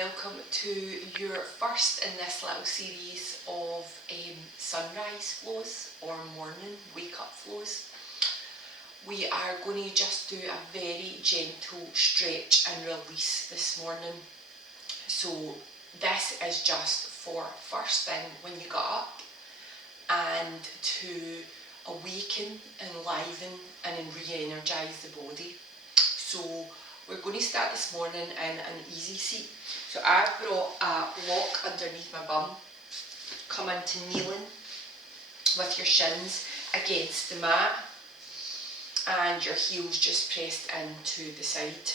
Welcome to your first in this little series of sunrise flows or morning wake up flows. We are going to just do a very gentle stretch and release this morning. So this is just for first thing when you get up and to awaken, enliven and re-energise the body. So we're going to start this morning in an easy seat. So I've brought a block underneath my bum. Come into kneeling with your shins against the mat and your heels just pressed into the side.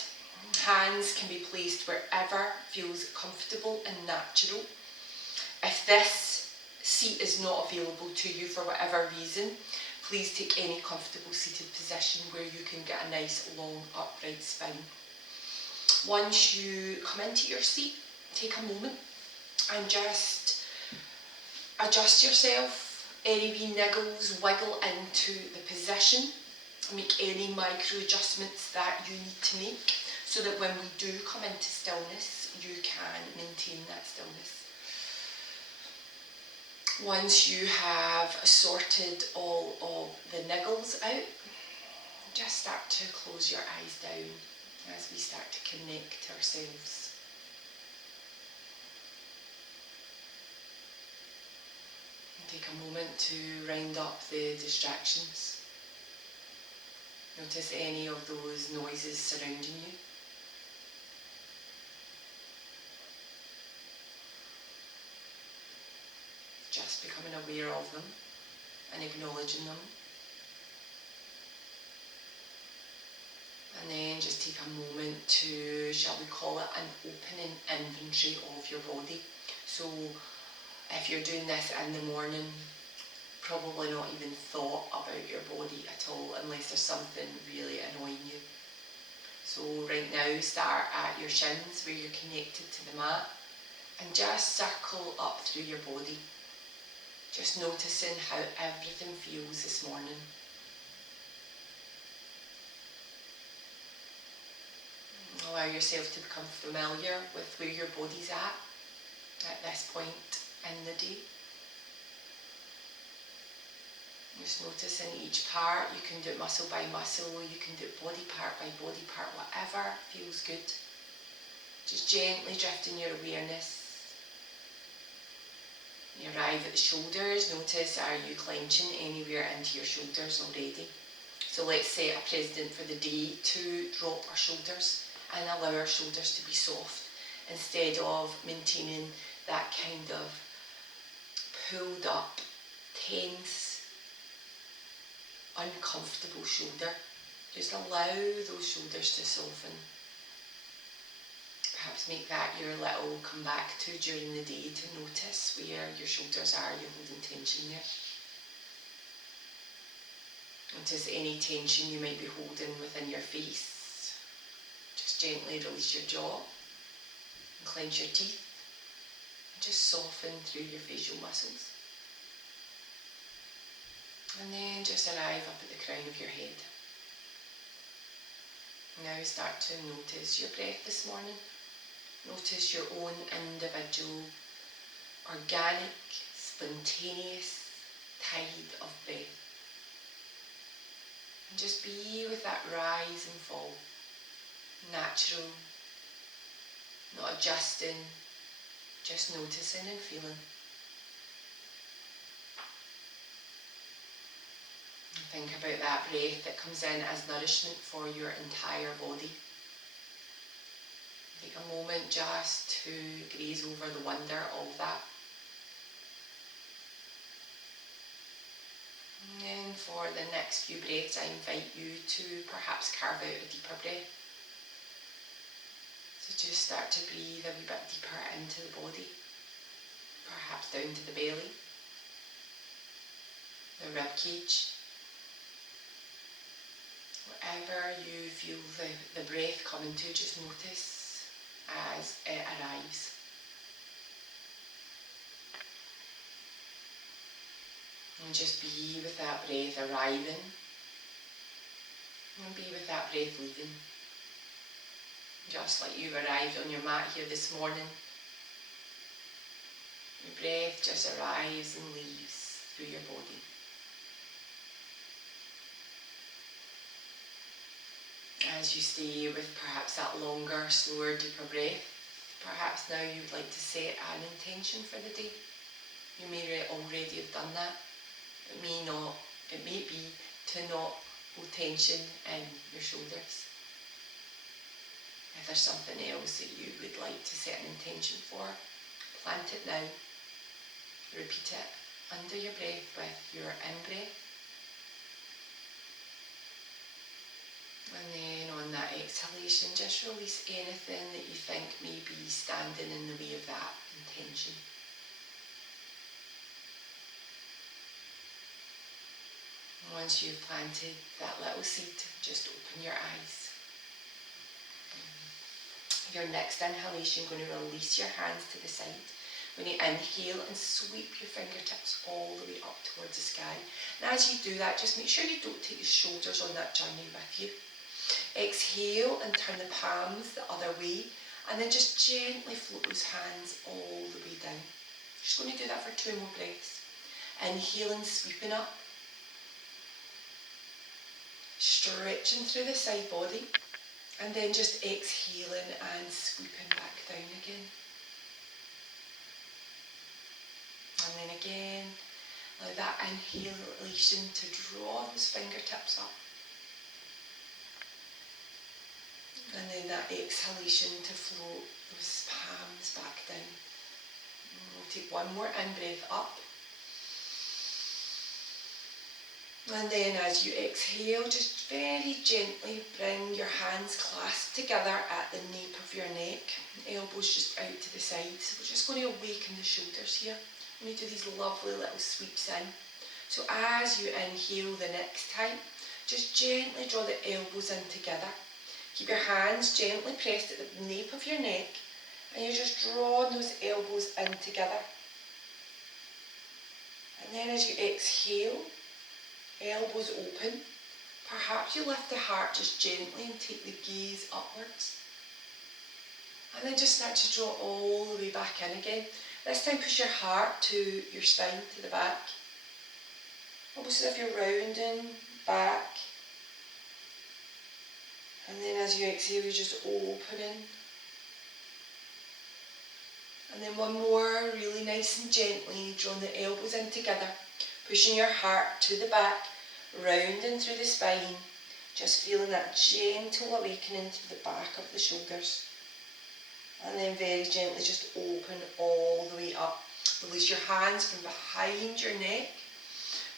Hands can be placed wherever feels comfortable and natural. If this seat is not available to you for whatever reason, please take any comfortable seated position where you can get a nice long upright spine. Once you come into your seat, take a moment and just adjust yourself. Any wee niggles, wiggle into the position. Make any micro adjustments that you need to make so that when we do come into stillness, you can maintain that stillness. Once you have sorted all of the niggles out, just start to close your eyes down as we start to connect ourselves. And take a moment to round up the distractions. Notice any of those noises surrounding you. Just becoming aware of them and acknowledging them. And then just take a moment to, shall we call it, an opening inventory of your body. So if you're doing this in the morning, probably not even thought about your body at all unless there's something really annoying you. So right now start at your shins where you're connected to the mat and just circle up through your body. Just noticing how everything feels this morning. Allow yourself to become familiar with where your body's at this point in the day. Just noticing each part. You can do it muscle by muscle, you can do it body part by body part, whatever feels good. Just gently drifting your awareness. You arrive at the shoulders. Notice, are you clenching anywhere into your shoulders already? So let's set a precedent for the day to drop our shoulders and allow our shoulders to be soft instead of maintaining that kind of pulled up, tense, uncomfortable shoulder. Just allow those shoulders to soften. Perhaps make that your little come back to during the day to notice where your shoulders are, you're holding tension there. Notice any tension you might be holding within your face. Just gently release your jaw and clench your teeth and just soften through your facial muscles. And then just arrive up at the crown of your head. Now start to notice your breath this morning. Notice your own individual, organic, spontaneous tide of breath. And just be with that rise and fall. Natural, not adjusting, just noticing and feeling. And think about that breath that comes in as nourishment for your entire body. Take a moment just to graze over the wonder of that. And then for the next few breaths, I invite you to perhaps carve out a deeper breath. So just start to breathe a wee bit deeper into the body, perhaps down to the belly, the rib cage. Wherever you feel the breath coming to, just notice as it arrives. And just be with that breath arriving and be with that breath leaving. just like you arrived on your mat here this morning. Your breath just arrives and leaves through your body. As you stay with perhaps that longer, slower, deeper breath, perhaps now you would like to set an intention for the day. You may already have done that. It may not. It may be to not hold tension in your shoulders. If there's something else that you would like to set an intention for, plant it now. Repeat it under your breath with your in-breath. And then on that exhalation, just release anything that you think may be standing in the way of that intention. Once you've planted that little seed, just open your eyes. Your next inhalation, going to release your hands to the side. When you inhale and sweep your fingertips all the way up towards the sky. And as you do that, just make sure you don't take your shoulders on that journey with you. Exhale and turn the palms the other way, and then just gently float those hands all the way down. Just going to do that for 2 more breaths. Inhaling, sweeping up. Stretching through the side body, and then just exhaling and sweeping back down again. And then again, allow that inhalation to draw those fingertips up. And then that exhalation to float those palms back down. And we'll take 1 more in-breath up. And then as you exhale, just very gently bring your hands clasped together at the nape of your neck. Elbows just out to the side. So we're just going to awaken the shoulders here. We're going to do these lovely little sweeps in. So as you inhale the next time, just gently draw the elbows in together. Keep your hands gently pressed at the nape of your neck, and you're just drawing those elbows in together. And then as you exhale, elbows open. Perhaps you lift the heart just gently and take the gaze upwards. And then just start to draw all the way back in again. This time push your heart to your spine, to the back. Almost as if you're rounding back. And then as you exhale, you're just opening. And then 1 more, really nice and gently, drawing the elbows in together. Pushing your heart to the back, rounding through the spine, just feeling that gentle awakening to the back of the shoulders. And then very gently just open all the way up. Release your hands from behind your neck.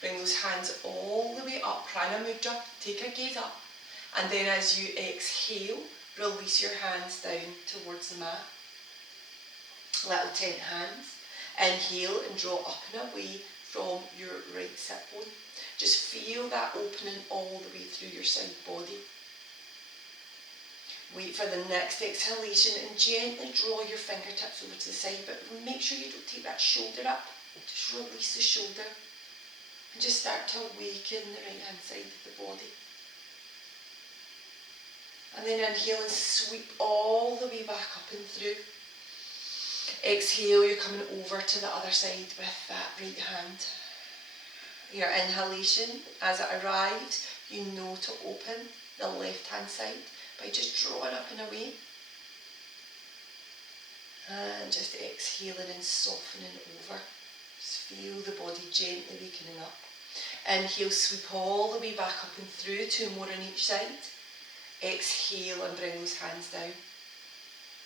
Bring those hands all the way up, Prana Mudra, take a gaze up. And then as you exhale, release your hands down towards the mat. Little tent hands. Inhale and draw up and away from your right sit bone. Just feel that opening all the way through your side body. Wait for the next exhalation and gently draw your fingertips over to the side, but make sure you don't take that shoulder up. Just release the shoulder and just start to awaken the right hand side of the body. And then inhale and sweep all the way back up and through. Exhale, you're coming over to the other side with that right hand. Your inhalation, as it arrives, you know to open the left hand side by just drawing up and away. And just exhaling and softening over. Just feel the body gently wakening up. Inhale, sweep all the way back up and through, 2 more on each side. Exhale and bring those hands down.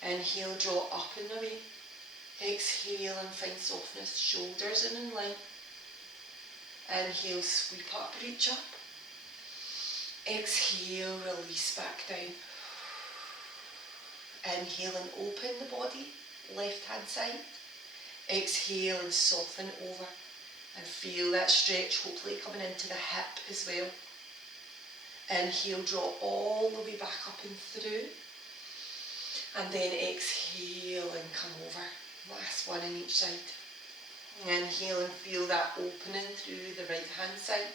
Inhale, draw up and away. Exhale and find softness, shoulders in line. Inhale, sweep up, reach up. Exhale, release back down. Inhale and open the body, left hand side. Exhale and soften over and feel that stretch hopefully coming into the hip as well. Inhale, draw all the way back up and through. And then exhale and come over. Last one on each side. Inhale and feel that opening through the right hand side.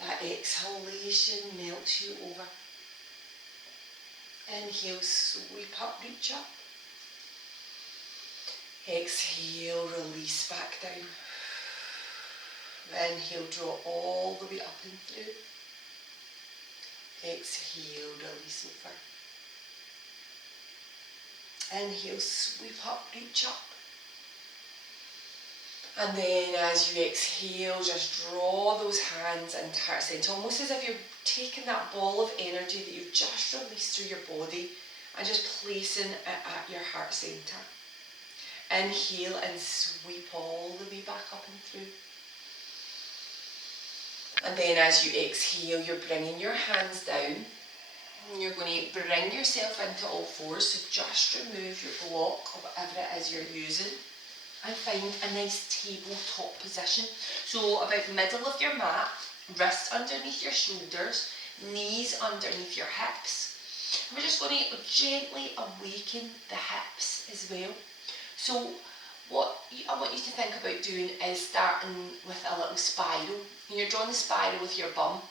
That exhalation melts you over. Inhale, sweep up, reach up. Exhale, release back down. Inhale, draw all the way up and through. Exhale, release over. Inhale, sweep up, reach up. And then as you exhale, just draw those hands into heart centre, almost as if you're taking that ball of energy that you've just released through your body and just placing it at your heart centre. Inhale and sweep all the way back up and through. And then as you exhale, you're bringing your hands down. And you're going to bring yourself into all fours, so just remove your block of whatever it is you're using and find a nice tabletop position. So about the middle of your mat, wrists underneath your shoulders, knees underneath your hips. And we're just going to gently awaken the hips as well. So what I want you to think about doing is starting with a little spiral. And you're drawing the spiral with your bum.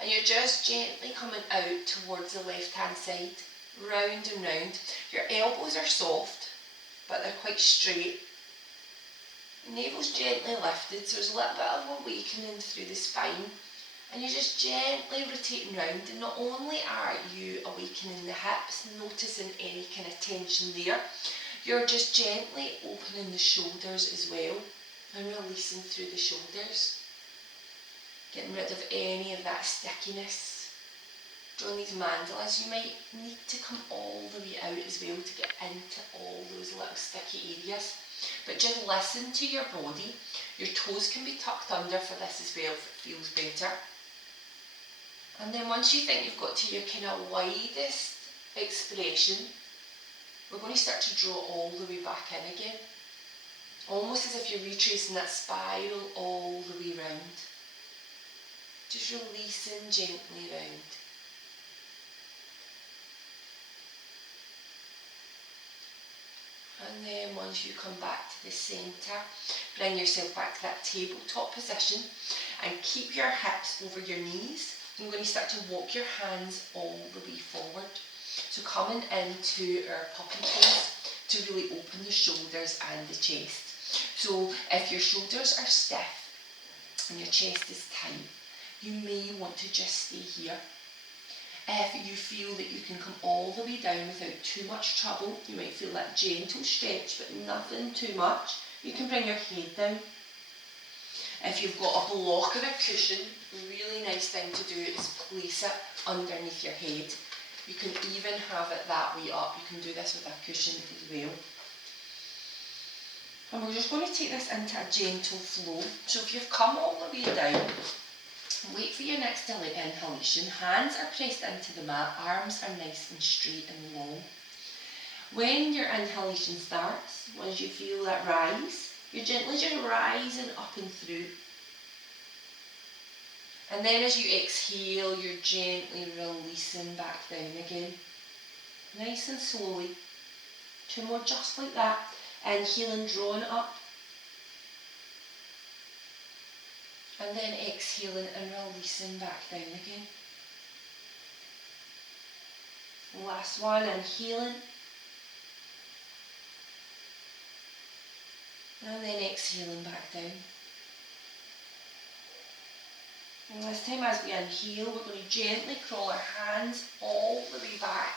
And you're just gently coming out towards the left-hand side, round and round. Your elbows are soft, but they're quite straight. Navel's gently lifted, so there's a little bit of awakening through the spine. And you're just gently rotating round, and not only are you awakening the hips, noticing any kind of tension there, you're just gently opening the shoulders as well, and releasing through the shoulders. Getting rid of any of that stickiness. Drawing these mandalas, you might need to come all the way out as well to get into all those little sticky areas. But just listen to your body. Your toes can be tucked under for this as well if it feels better. And then once you think you've got to your kind of widest expression, we're going to start to draw all the way back in again. Almost as if you're retracing that spiral all the way round. Just releasing gently round. And then once you come back to the centre, bring yourself back to that tabletop position and keep your hips over your knees. I'm going to start to walk your hands all the way forward. So coming into our puppy pose to really open the shoulders and the chest. So if your shoulders are stiff and your chest is tight, you may want to just stay here. If you feel that you can come all the way down without too much trouble, you might feel that gentle stretch but nothing too much, you can bring your head down. If you've got a block of a cushion, a really nice thing to do is place it underneath your head. You can even have it that way up. You can do this with a cushion as well. And we're just going to take this into a gentle flow. So if you've come all the way down, wait for your next inhalation. Hands are pressed into the mat, arms are nice and straight and long. When your inhalation starts, once you feel that rise, you're gently just rising up and through. And then as you exhale, you're gently releasing back down again. Nice and slowly. 2 more just like that. Inhaling, drawing up. And then exhaling and releasing back down again. Last one, inhaling. And then exhaling back down. And this time as we inhale, we're going to gently crawl our hands all the way back.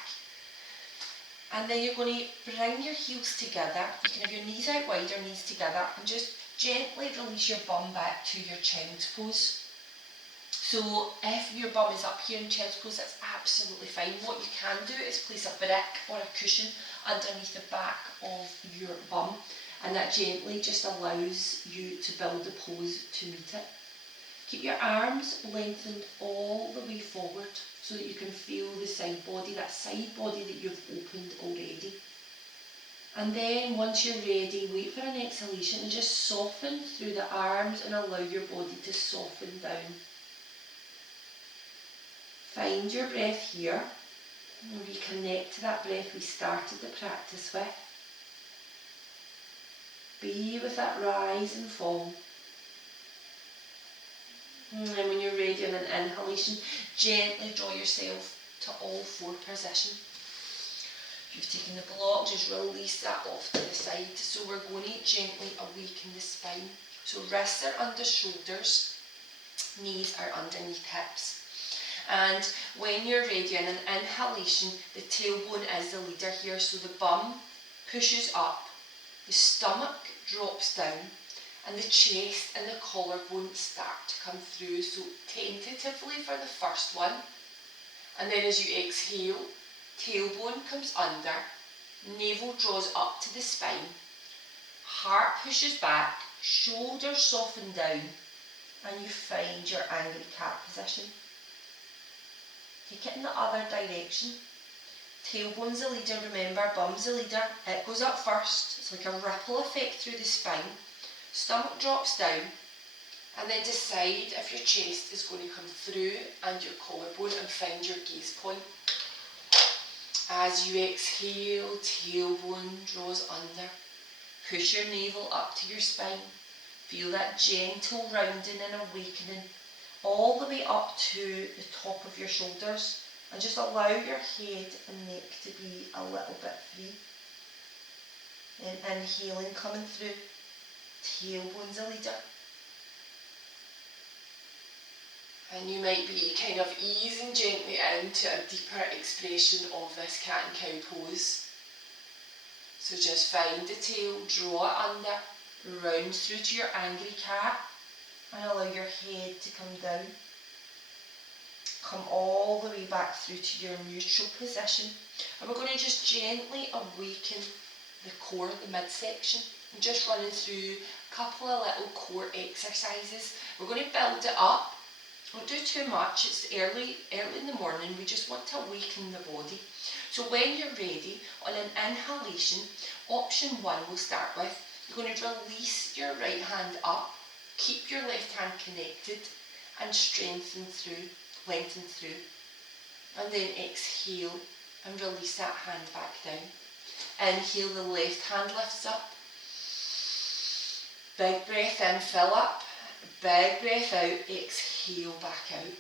And then you're going to bring your heels together. You can have your knees out wide or knees together and just gently release your bum back to your child's pose. So if your bum is up here in child's pose, that's absolutely fine. What you can do is place a brick or a cushion underneath the back of your bum, and that gently just allows you to build the pose to meet it. Keep your arms lengthened all the way forward so that you can feel the side body, that side body that you've opened already. And then once you're ready, wait for an exhalation and just soften through the arms and allow your body to soften down. Find your breath here and reconnect to that breath we started the practice with. Be with that rise and fall. And then when you're ready on an inhalation, gently draw yourself to all 4 position. you've taken the block, just release that off to the side. So we're going to gently awaken the spine. So wrists are under shoulders, knees are underneath hips. And when you're ready, in an inhalation, the tailbone is the leader here. So the bum pushes up, the stomach drops down, and the chest and the collarbone start to come through. So tentatively for the first one, and then as you exhale, tailbone comes under, navel draws up to the spine, heart pushes back, shoulders soften down, and you find your angry cat position. Take it in the other direction. Tailbone's the leader, remember, bum's the leader. It goes up first. It's like a ripple effect through the spine. Stomach drops down, and then decide if your chest is going to come through and your collarbone, and find your gaze point. As you exhale, tailbone draws under. Push your navel up to your spine. Feel that gentle rounding and awakening all the way up to the top of your shoulders, and just allow your head and neck to be a little bit free. And inhaling, coming through, tailbone's a leader. And you might be kind of easing gently into a deeper expression of this cat and cow pose. So just find the tail, draw it under, round through to your angry cat, and allow your head to come down. Come all the way back through to your neutral position. And we're going to just gently awaken the core, the midsection, and just running through a couple of little core exercises. We're going to build it up. Don't do too much, it's early in the morning, we just want to awaken the body. So when you're ready, on an inhalation, option 1 we'll start with. You're going to release your right hand up, keep your left hand connected, and strengthen through, lengthen through. And then exhale and release that hand back down. Inhale, the left hand lifts up. Big breath in, fill up. Big breath out, exhale back out.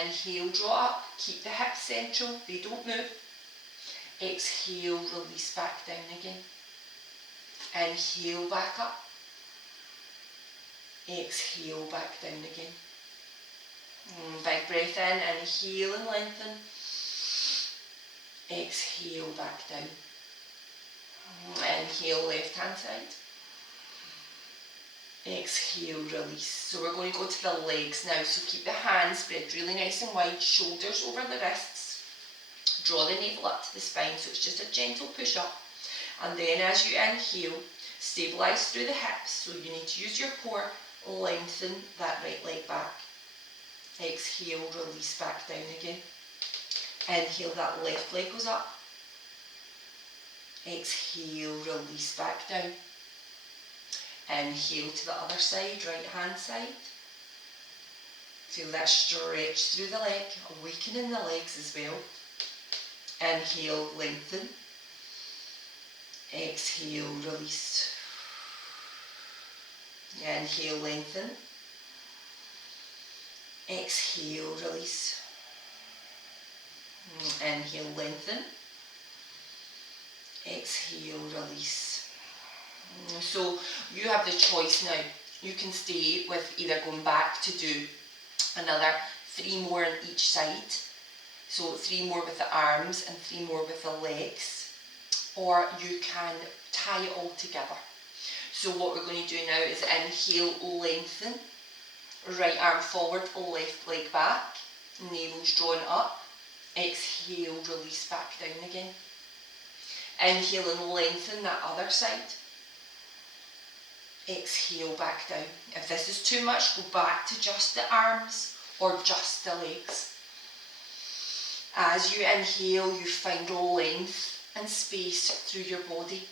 Inhale, draw up, keep the hips central, they don't move. Exhale, release back down again. Inhale, back up. Exhale, back down again. Big breath in, inhale and lengthen. Exhale, back down. Inhale, left hand side. Exhale, release. So we're going to go to the legs now. So keep the hands spread really nice and wide, shoulders over the wrists. Draw the navel up to the spine, so it's just a gentle push up. And then as you inhale, stabilise through the hips. So you need to use your core, lengthen that right leg back. Exhale, release back down again. Inhale, that left leg goes up. Exhale, release back down. Inhale to the other side, right hand side. Feel that stretch through the leg, awakening the legs as well. Inhale, lengthen. Exhale, release. Inhale, lengthen. Exhale, release. Inhale, lengthen. Exhale, release. So you have the choice now. You can stay with either going back to do another 3 more on each side. So 3 more with the arms and 3 more with the legs. Or you can tie it all together. So what we're going to do now is inhale, lengthen. Right arm forward, left leg back. Navel's drawn up. Exhale, release back down again. Inhale and lengthen that other side. Exhale, back down. If this is too much, go back to just the arms or just the legs. As you inhale, you find length and space through your body.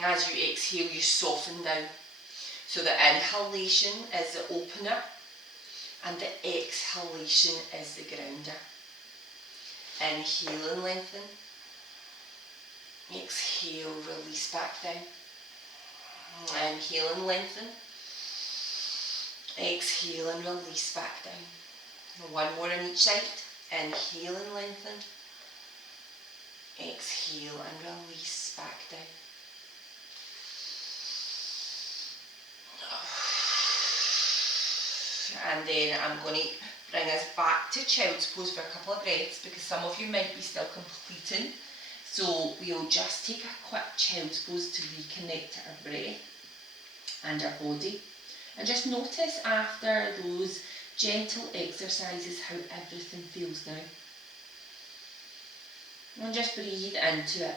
As you exhale, you soften down. So the inhalation is the opener and the exhalation is the grounder. Inhale and lengthen. Exhale, release back down. Inhale and lengthen. Exhale and release back down. 1 more on each side. Inhale and lengthen. exhale and release back down. And then I'm going to bring us back to child's pose for a couple of breaths, because some of you might be still completing. So we'll just take a quick child's pose to reconnect to our breath and our body. And just notice after those gentle exercises how everything feels now. And just breathe into it.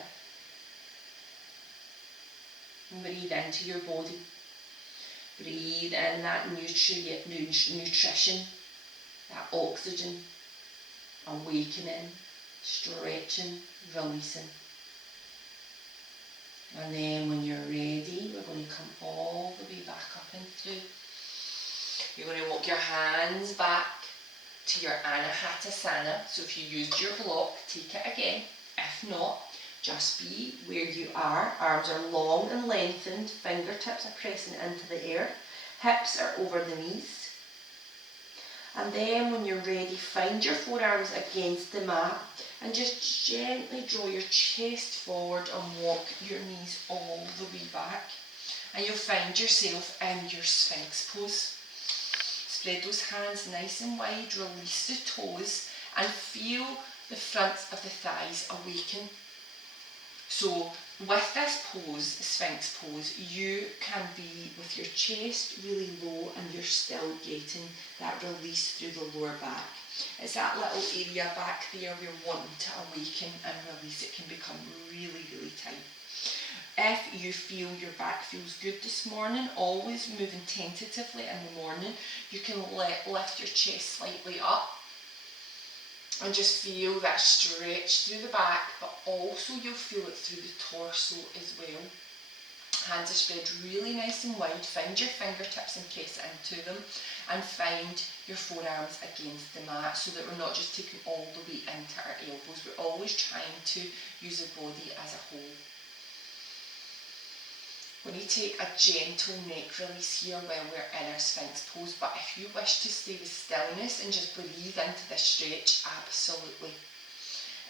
And breathe into your body. Breathe in that nutrition, that oxygen, awakening, stretching, releasing. And then when you're ready, we're going to come all the way back up and through. You're going to walk your hands back to your Anahatasana. So if you used your block, take it again. If not, just be where you are. Arms are long and lengthened. Fingertips are pressing into the air. Hips are over the knees. And then when you're ready, find your forearms against the mat and just gently draw your chest forward and walk your knees all the way back. And you'll find yourself in your Sphinx pose. Spread those hands nice and wide, release the toes and feel the fronts of the thighs awaken. So with this pose, Sphinx pose, you can be with your chest really low and you're still getting that release through the lower back. It's that little area back there we're wanting to awaken and release. It can become really, really tight. If you feel your back feels good this morning, always moving tentatively in the morning, you can lift your chest slightly up and just feel that stretch through the back, but also you'll feel it through the torso as well. Hands are spread really nice and wide. Find your fingertips and press into them, and find your forearms against the mat so that we're not just taking all the way into our elbows. We're always trying to use the body as a whole. We're going to take a gentle neck release here while we're in our Sphinx pose, but if you wish to stay with stillness and just breathe into this stretch, absolutely.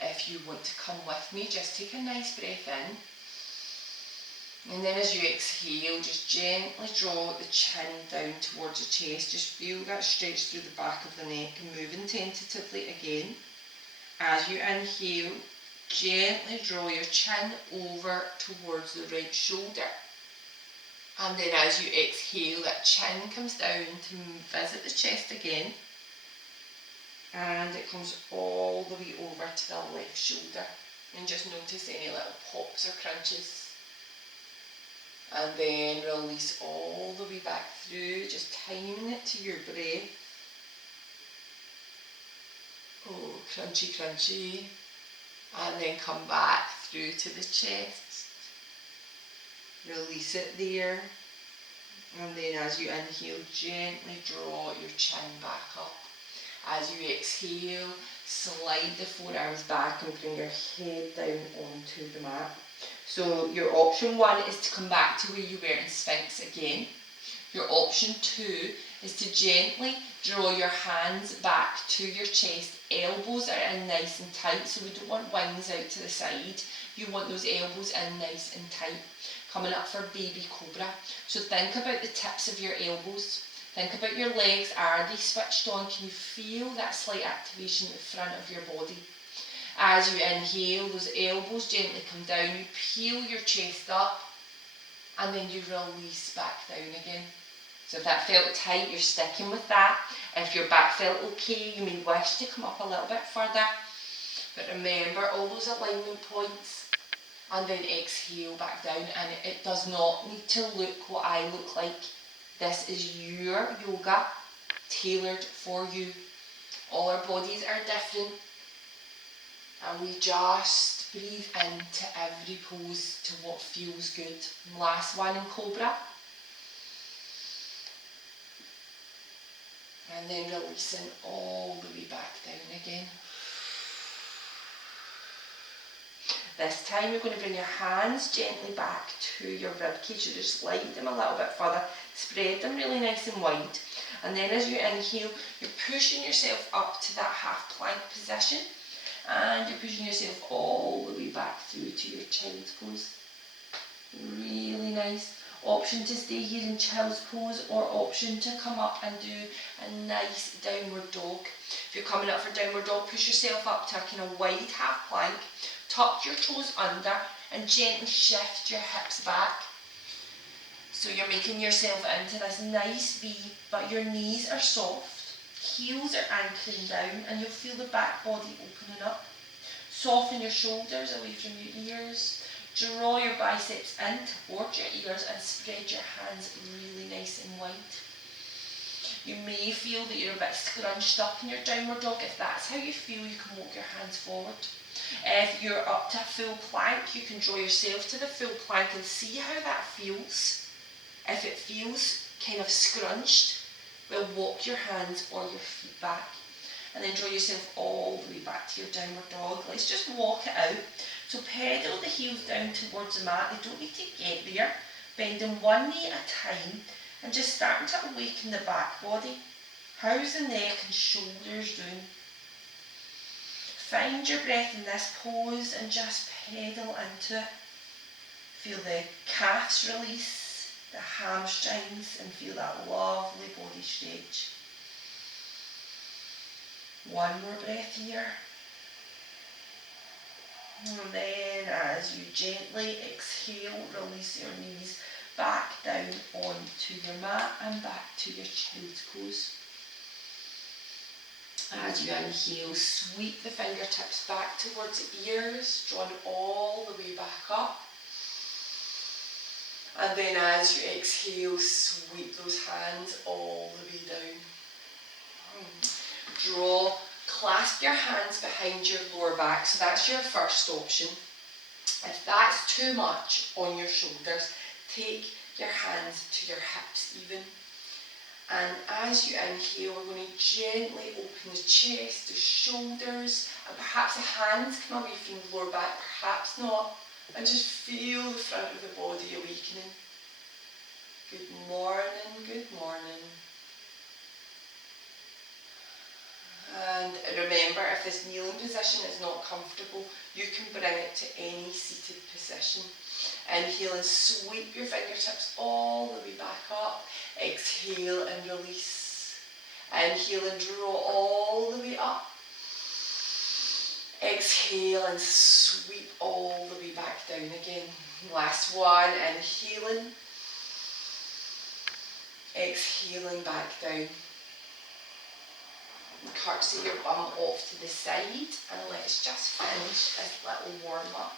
If you want to come with me, just take a nice breath in. And then as you exhale, just gently draw the chin down towards the chest. Just feel that stretch through the back of the neck, moving tentatively again. As you inhale, gently draw your chin over towards the right shoulder. And then as you exhale, that chin comes down to visit the chest again. And it comes all the way over to the left shoulder. And just notice any little pops or crunches. And then release all the way back through, just timing it to your breath. Oh, crunchy, crunchy. And then come back through to the chest. Release it there. And then as you inhale, gently draw your chin back up. As you exhale, slide the forearms back and bring your head down onto the mat. So your option 1 is to come back to where you were in Sphinx again. Your option 2 is to gently draw your hands back to your chest. Elbows are in nice and tight, so we don't want wings out to the side. You want those elbows in nice and tight. Coming up for baby cobra. So think about the tips of your elbows. Think about your legs. Are they switched on? Can you feel that slight activation at the front of your body? As you inhale, those elbows gently come down. You peel your chest up and then you release back down again. So if that felt tight, you're sticking with that. If your back felt okay, you may wish to come up a little bit further. But remember all those alignment points. And then exhale back down. And it does not need to look what I look like. This is your yoga, tailored for you. All our bodies are different. And we just breathe into every pose to what feels good. Last one in Cobra. And then releasing all the way back down again. This time you're going to bring your hands gently back to your ribcage. So just slide them a little bit further. Spread them really nice and wide. And then as you inhale, you're pushing yourself up to that half plank position. And you're pushing yourself all the way back through to your child's pose. Really nice. Option to stay here in child's pose, or option to come up and do a nice downward dog. If you're coming up for downward dog, push yourself up to a kind of wide half plank, tuck your toes under and gently shift your hips back. So you're making yourself into this nice V, but your knees are soft, heels are anchoring down, and you'll feel the back body opening up. Soften your shoulders away from your ears. Draw your biceps in towards your ears and spread your hands really nice and wide. You may feel that you're a bit scrunched up in your downward dog. If that's how you feel, you can walk your hands forward. If you're up to a full plank, you can draw yourself to the full plank and see how that feels. If it feels kind of scrunched, well, walk your hands or your feet back. And then draw yourself all the way back to your downward dog. Let's just walk it out. So pedal the heels down towards the mat. They don't need to get there. Bending one knee at a time and just starting to awaken the back body. How's the neck and shoulders doing? Find your breath in this pose and just pedal into it. Feel the calves release, the hamstrings, and feel that lovely body stretch. One more breath here. And then as you gently exhale, release your knees back down onto your mat and back to your child's pose. As you inhale, sweep the fingertips back towards the ears, drawn all the way back up. And then as you exhale, sweep those hands all the way down. Clasp your hands behind your lower back, so that's your first option. If that's too much on your shoulders, take your hands to your hips even. And as you inhale, we're going to gently open the chest, the shoulders, and perhaps the hands come away from the lower back, perhaps not, and just feel the front of the body awakening. Good morning, good morning. And remember, if this kneeling position is not comfortable, you can bring it to any seated position. Inhale and sweep your fingertips all the way back up. Exhale and release. Inhale and draw all the way up. Exhale and sweep all the way back down again. Last one, inhaling. Exhaling back down. Curtsy your bum off to the side, and let's just finish this little warm up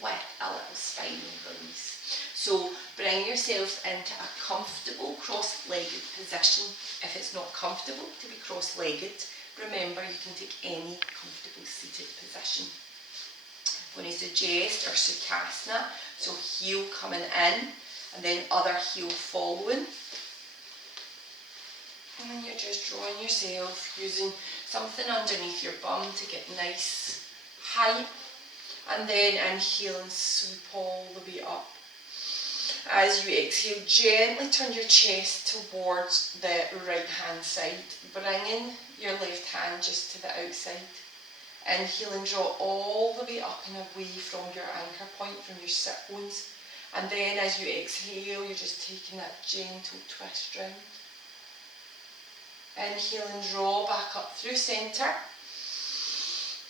with a little spinal release. So bring yourselves into a comfortable cross-legged position. If it's not comfortable to be cross-legged, remember you can take any comfortable seated position. I'm going to suggest our Sukhasana, so heel coming in and then other heel following. And you're just drawing yourself, using something underneath your bum to get nice height. And then inhale and sweep all the way up. As you exhale, gently turn your chest towards the right hand side, bringing your left hand just to the outside. Inhale and draw all the way up and away from your anchor point, from your sit bones. And then as you exhale, you're just taking that gentle twist round. Inhale and draw back up through centre.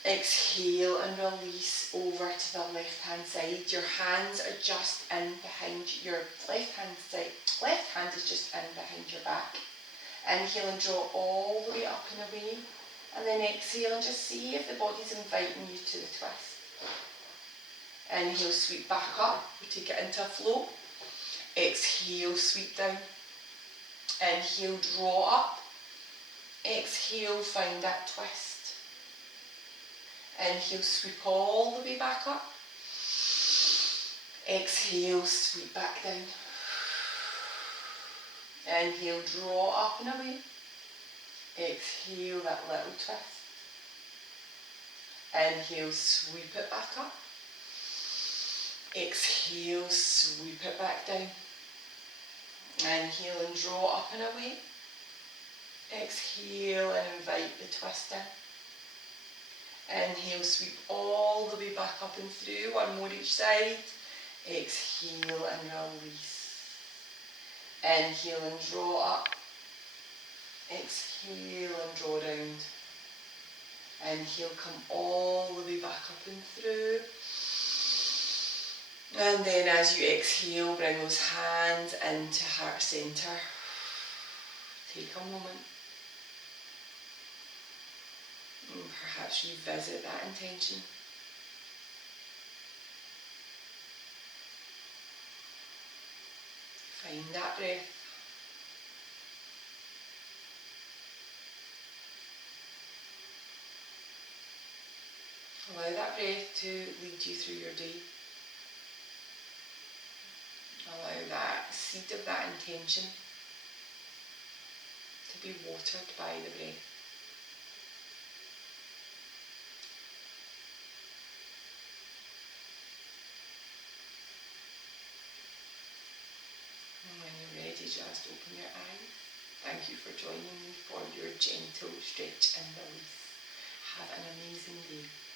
Exhale and release over to the left hand side. Your hands are just in behind your left hand side. Left hand is just in behind your back. Inhale and draw all the way up and away. And then exhale and just see if the body's inviting you to the twist. Inhale, sweep back up. We take it into a flow. Exhale, sweep down. Inhale, draw up. Exhale, find that twist. Inhale, sweep all the way back up. Exhale, sweep back down. Inhale, draw up and away. Exhale, that little twist. Inhale, sweep it back up. Exhale, sweep it back down. Inhale and draw up and away. Exhale and invite the twist in. Inhale, sweep all the way back up and through. One more each side. Exhale and release. Inhale and draw up. Exhale and draw round. Inhale, come all the way back up and through. And then as you exhale, bring those hands into heart centre. Take a moment. And perhaps revisit that intention. Find that breath. Allow that breath to lead you through your day. Allow that seed of that intention to be watered by the breath. And when you're ready, just open your eyes. Thank you for joining me for your gentle stretch and release. Have an amazing day.